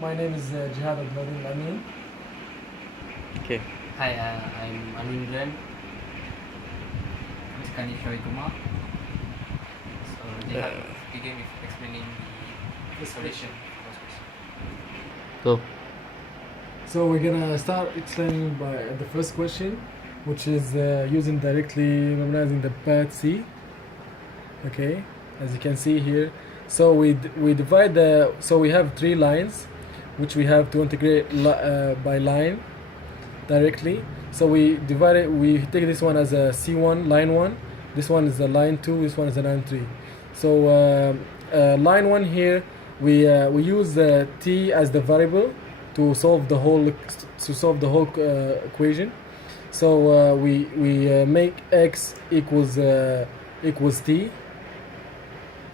my name is Jehad Anuwindhiren. Okay. Hi, I'm Anuwindhiren. This is Kanessh. So Jehad begin with explaining the solution. Go. So we're gonna start explaining by the first question, which is using directly memorizing the part C. Okay, as you can see here. So we divide so we have 3 lines, which we have to integrate by line directly. So we divide it. We take this one as a C1, line 1. This one is a line 2. This one is a line 3. So line 1 here, we use t as the variable to solve the whole equation. So we make x equals t,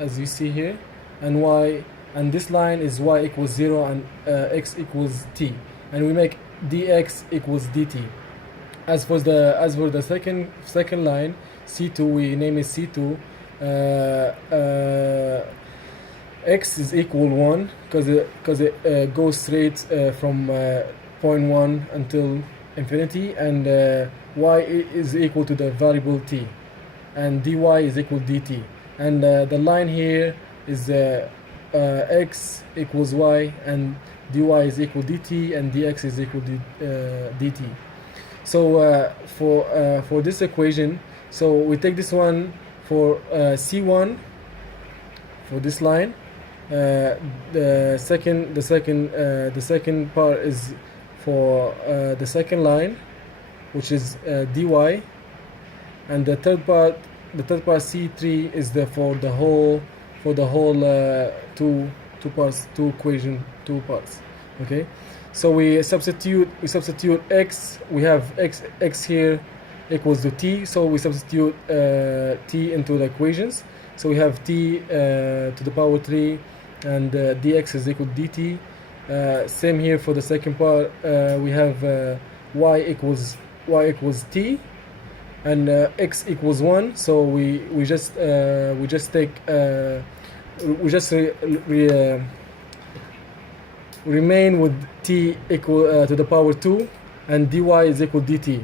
as you see here, and y, and this line is y equals 0 and x equals t, and we make dx equals dt. As for the second line, C2, we name it C2. X is equal 1 because it goes straight from point 1 until infinity, and y is equal to the variable t, and dy is equal dt, and the line here is x equals y, and dy is equal dt, and dx is equal dt. So for this equation, so we take this one for C1 for this line. The second part is for the second line, which is dy, and the third part C3 is for the whole two parts. Okay, so we substitute x. We have x here equals to t, so we substitute t into the equations. So we have t to the power 3, and dx is equal to dt. Same here for the second part. We have y equals t, and x equals 1. So we just remain with t equal to the power 2, and dy is equal to dt.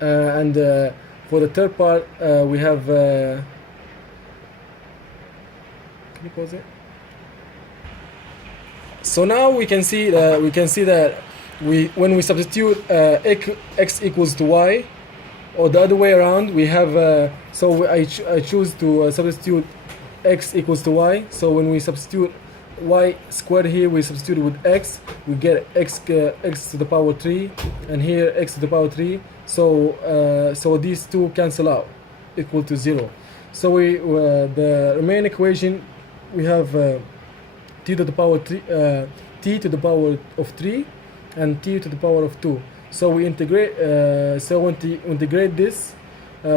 And for the third part, we have. Can you pause it? So now we can see that when we substitute x equals to y, or the other way around, we have so I choose to substitute x equals to y. So when we substitute y squared here, we substitute with x, we get x to the power 3, and here x to the power 3. So these two cancel out, equal to 0. So the remaining equation, we have t to the power 3, t to the power of 3, and t to the power of 2. So we integrate. Integrate this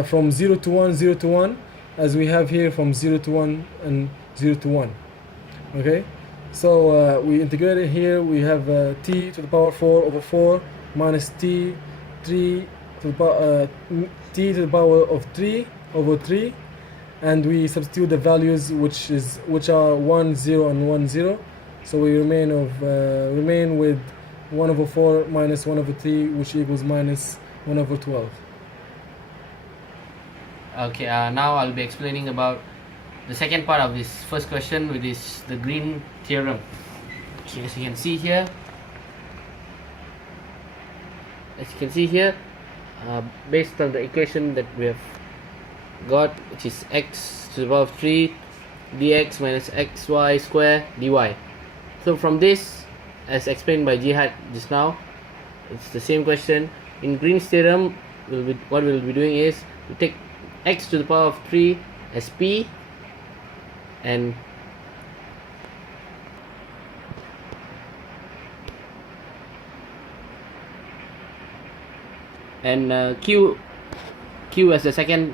from 0 to 1, 0 to 1, as we have here from 0 to 1 and 0 to 1. Okay, so we integrate it here. We have t to the power 4 over 4 minus t 3 to the power t to the power of 3 over 3, and we substitute the values which are 1, 0, and 1, 0. So we remain with 1 over 4 minus 1 over 3, which equals minus 1 over 12. Okay, now I'll be explaining about the second part of this first question, which is the green theorem. Okay, as you can see here, based on the equation that we have got, which is x to the power of 3 dx minus xy square dy. So from this, as explained by Jehad just now, it's the same question. In Green's theorem, what we'll be doing is we take x to the power of 3 as p, and q as the second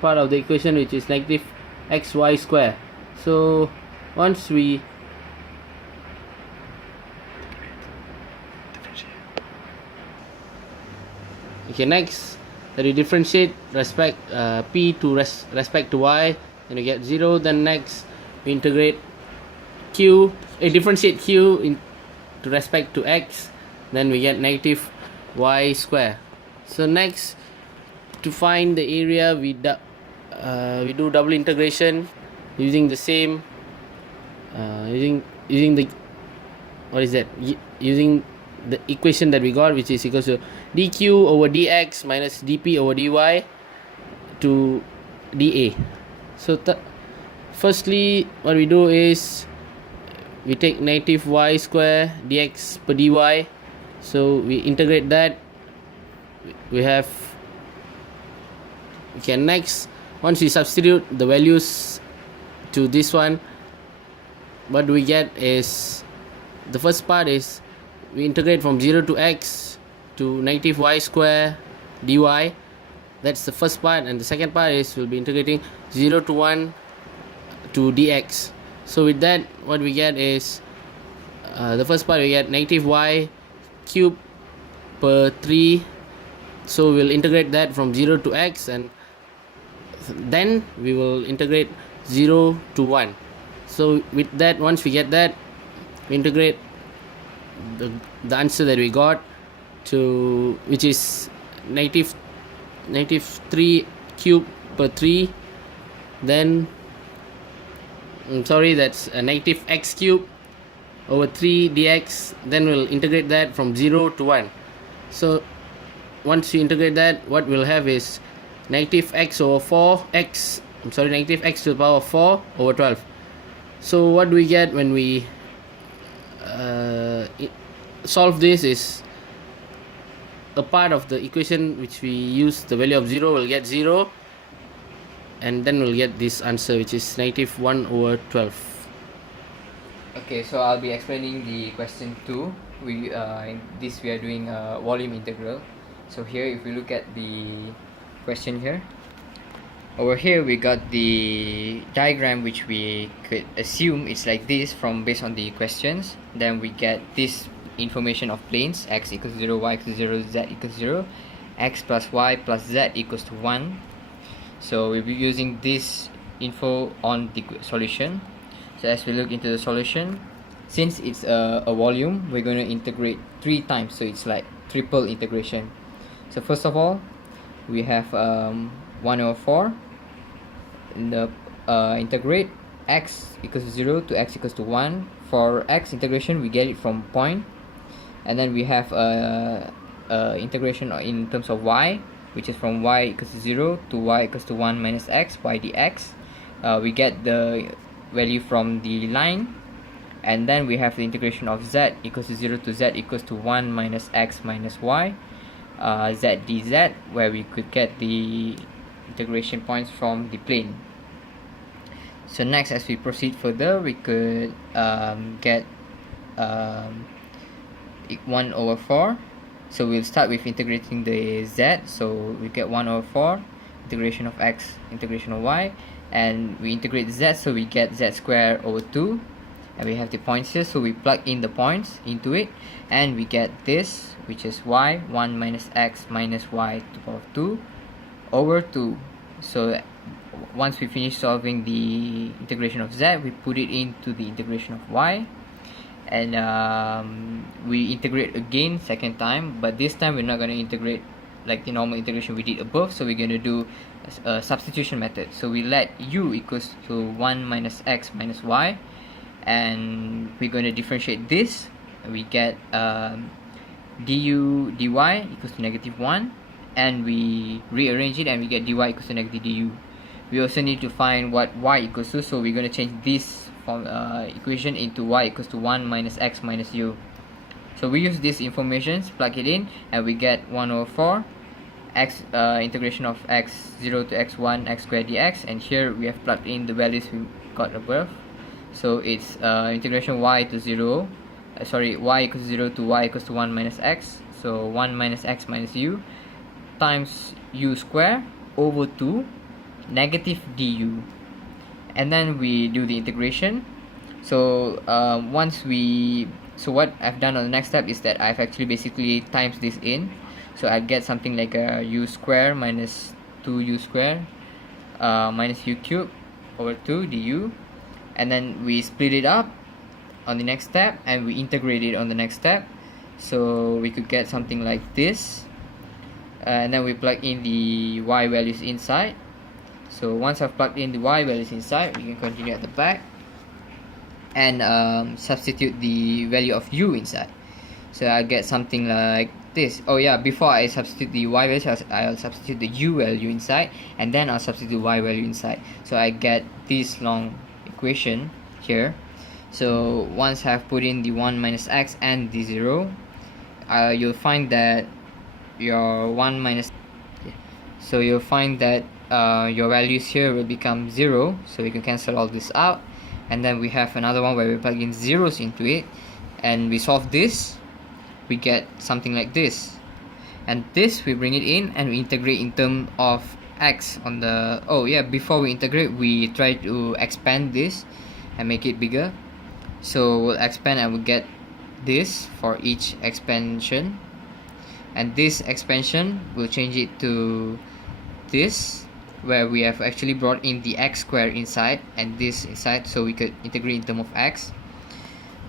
part of the equation, which is negative xy square. So once we next that we differentiate p to respect to y, then we get 0. Then next we integrate differentiate q to respect to x, then we get negative y square. So next, to find the area, we do double integration using the same using the what is that using the equation that we got, which is equals to dq over dx minus dp over dy to dA. So firstly, what we do is we take negative y square dx per dy, so we integrate that. We can next, once we substitute the values to this one, what we get is, the first part is we integrate from 0 to x to negative y square dy. That's the first part, and the second part is we'll be integrating 0 to 1 to dx. So with that, what we get is the first part we get negative y cube per 3. So we'll integrate that from 0 to x, and then we will integrate 0 to 1. So with that, once we get that, we integrate the answer that we got to, which is negative 3 cube per 3. Then that's a negative x cube over 3 dx. Then we'll integrate that from 0 to 1. So once you integrate that, what we'll have is negative x over 4 negative x to the power of 4 over 12. So what we get when we solve this is a part of the equation which we use the value of 0 will get 0, and then we'll get this answer, which is negative 1 over 12. Okay, so I'll be explaining the question 2. In this we are doing a volume integral. So here, if we look at the question here, over here we got the diagram which we could assume it's like this based on the questions. Then we get this information of planes: x equals 0, y equals 0, z equals 0, x plus y plus z equals to 1. So we'll be using this info on the solution. So as we look into the solution, since it's a volume, we're going to integrate 3 times, so it's like triple integration. So first of all, we have 1 over 4 in the integrate x equals to 0 to x equals to 1. For x integration, we get it from point, and then we have integration in terms of y, which is from y equals to 0 to y equals to 1 minus x y dx. We get the value from the line, and then we have the integration of z equals to 0 to z equals to 1 minus x minus y z dz, where we could get the integration points from the plane. So next, as we proceed further, we could get 1 over 4. So we'll start with integrating the z. So we get 1 over 4 integration of x, integration of y, and we integrate z, so we get z squared over 2, and we have the points here, so we plug in the points into it, and we get this, which is y 1 minus x minus y to the power of 2 over 2. So once we finish solving the integration of z, we put it into the integration of y, and we integrate again second time, but this time we're not going to integrate like the normal integration we did above. So we're going to do a substitution method. So we let u equals to 1 minus x minus y, and we're going to differentiate this, and we get du dy equals to negative 1, and we rearrange it and we get dy equals to negative du. We also need to find what y equals to, so we're going to change this from equation into y equals to 1 minus x minus u. So we use these informations, plug it in, and we get 1 over 4 x integration of x 0 to x1 x squared dx, and here we have plugged in the values we got above. So it's integration y to 0, y equals 0 to y equals to 1 minus x, so 1 minus x minus u times u square over 2 negative du, and then we do the integration. So what I've done on the next step is that I've actually basically times this in, so I get something like a u square minus 2u square minus u cube over 2 du, and then we split it up on the next step and we integrate it on the next step. So we could get something like this, and then we plug in the y values inside. So once I've plugged in the y values inside, we can continue at the back and substitute the value of u inside. So I get something like this. Oh yeah, before I substitute the y value, I'll substitute the u value inside, and then I'll substitute y value inside. So I get this long equation here. So once I've put in the 1 minus x and the 0, you'll find that your 1 minus, so you'll find that your values here will become 0. So we can cancel all this out, and then we have another one where we plug in zeros into it, and we solve this. We get something like this, and this we bring it in and we integrate in terms of x on the, oh yeah, before we integrate we try to expand this and make it bigger. So we'll expand and we'll get this for each expansion, and this expansion will change it to this, where we have actually brought in the x squared inside and this inside, so we could integrate in terms of x.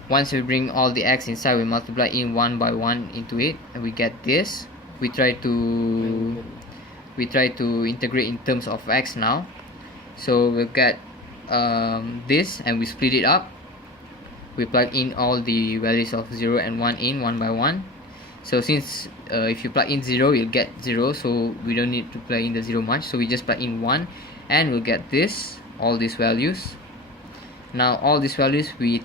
Once we bring all the x inside, we multiply in one by one into it and we get this. We try to integrate in terms of x now, so we'll get this, and we split it up. We plug in all the values of 0 and 1 in one by one. So since if you plug in 0, you'll get 0, so we don't need to plug in the 0 much, so we just plug in 1 and we'll get this, all these values. Now all these values we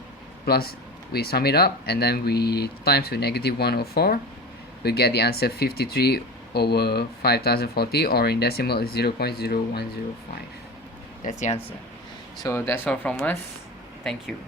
sum it up and then we times with negative 104. We get the answer 53 over 5040, or in decimal is 0.0105. That's the answer. So that's all from us. Thank you.